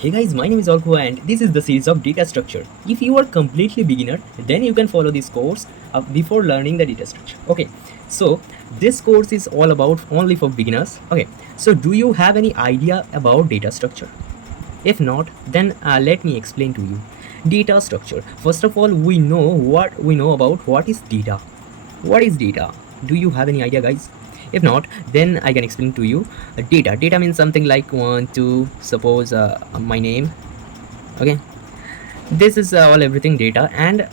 Hey guys, my name is Alku and this is the series of data structure. If you are completely beginner, then you can follow this course before learning the data structure. Okay, so this course is all about only for beginners. Okay, so do you have any idea about data structure? If not, then let me explain to you. Data structure. First of all, we know about what is data. What is data? Do you have any idea, guys? If not, then I can explain to you. Data means something like one, two. Suppose my name. Okay, this is all everything data, and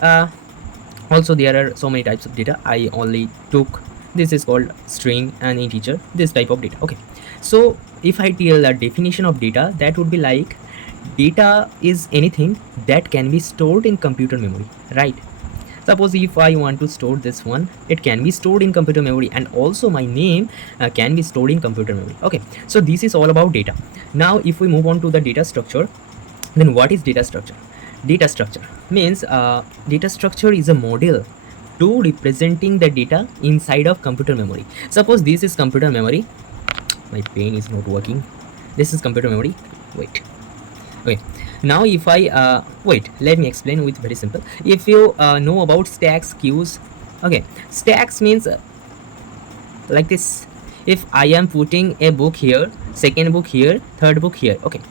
also there are so many types of data. I only took this is called string and integer. This type of data. Okay, so if I tell the definition of data, that would be like data is anything that can be stored in computer memory, right? Suppose if I want to store this one, it can be stored in computer memory, and also my name can be stored in computer memory. Okay, so this is all about data. Now if we move on to the data structure, then what is data structure? Data structure means data structure is a model to representing the data inside of computer memory. Suppose this is computer memory. My pen is not working. This is computer memory. Wait. Okay, now if I wait, let me explain with very simple. If you know about stacks, queues, okay, stacks means like this. If I am putting a book here, second book here, third book here, okay,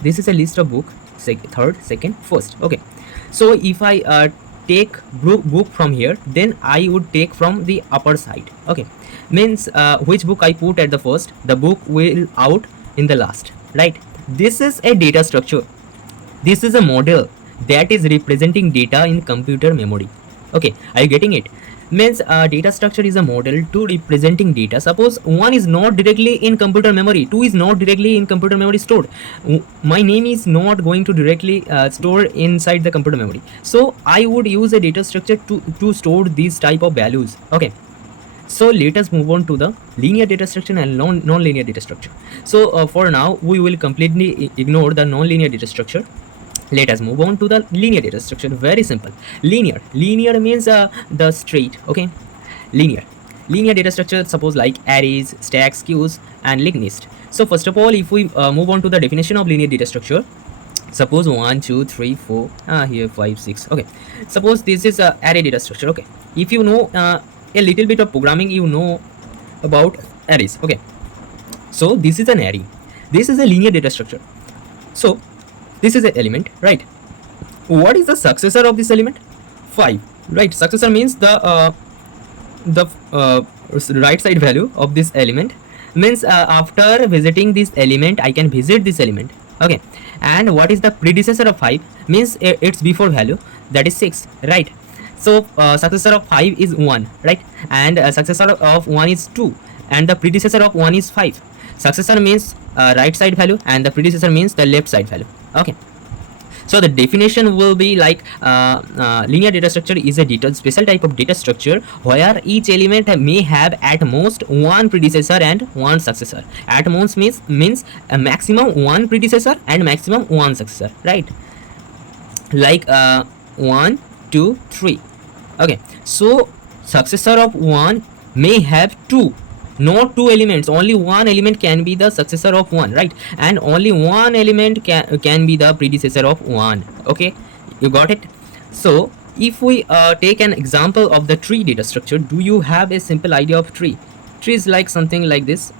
this is a list of book, third, second, first. Okay, so if I take book from here, then I would take from the upper side. Okay, means which book I put at the first, the book will out in the last, right? This is a data structure. This is a model that is representing data in computer memory. Okay, are you getting it? Means data structure is a model to representing data. Suppose one is not directly in computer memory, two is not directly in computer memory stored. My name is not going to directly store inside the computer memory. So I would use a data structure to store these type of values. Okay, so let us move on to the linear data structure and non-linear data structure. So for now we will completely ignore the non-linear data structure. Let us move on to the linear data structure. Very simple. Linear means the straight. Okay, linear data structure, suppose like arrays, stacks, queues, and linked list. So first of all, if we move on to the definition of linear data structure, suppose 1 2 3 4 here 5 6. Okay, suppose this is a array data structure. Okay, if you know a little bit of programming, you know about arrays. Okay, so this is an array, this is a linear data structure. So this is an element, right? What is the successor of this element? 5, right? Successor means the right side value of this element. Means after visiting this element, I can visit this element. Okay, and what is the predecessor of 5? Means its before value, that is 6, right? So successor of 5 is 1, right? And successor of 1 is 2, and the predecessor of 1 is 5. Successor means right side value, and the predecessor means the left side value. Okay, so the definition will be like linear data structure is a special type of data structure where each element may have at most one predecessor and one successor. At most means a maximum one predecessor and maximum one successor, right? Like 1 2 3. Okay, so successor of 1 may have 2, not 2 elements. Only one element can be the successor of 1, right? And only one element can be the predecessor of 1. Okay, you got it? So if we take an example of the tree data structure, do you have a simple idea of tree? Tree is like something like this.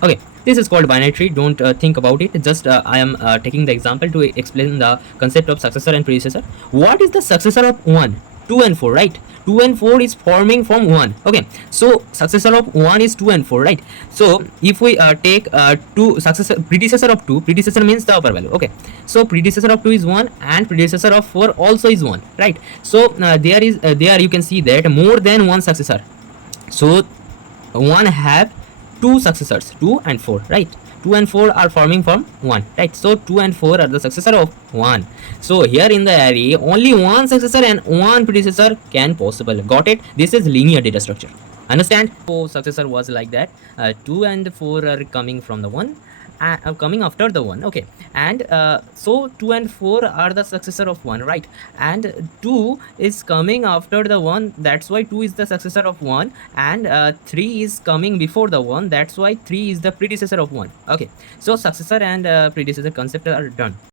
Okay, this is called binary tree. Don't think about it. Just I am taking the example to explain the concept of successor and predecessor. What is the successor of 1? 2 and 4, right? 2 and 4 is forming from 1. Okay, so successor of 1 is 2 and 4, right? So if we take predecessor of 2, predecessor means the upper value. Okay, so predecessor of 2 is 1 and predecessor of 4 also is 1, right? So there you can see that more than one successor. So one have two successors, 2 and 4, right? 2 and 4 are forming from 1, right? So 2 and 4 are the successor of 1. So here in the array, only one successor and one predecessor can possible. Got it? This is linear data structure. Understand? So successor was like that. 2 and 4 are coming from the 1, coming after the 1. Okay, and so 2 and 4 are the successor of 1, right? And 2 is coming after the 1, that's why 2 is the successor of 1. And 3 is coming before the 1, that's why 3 is the predecessor of 1. Okay, so successor and predecessor concept are done.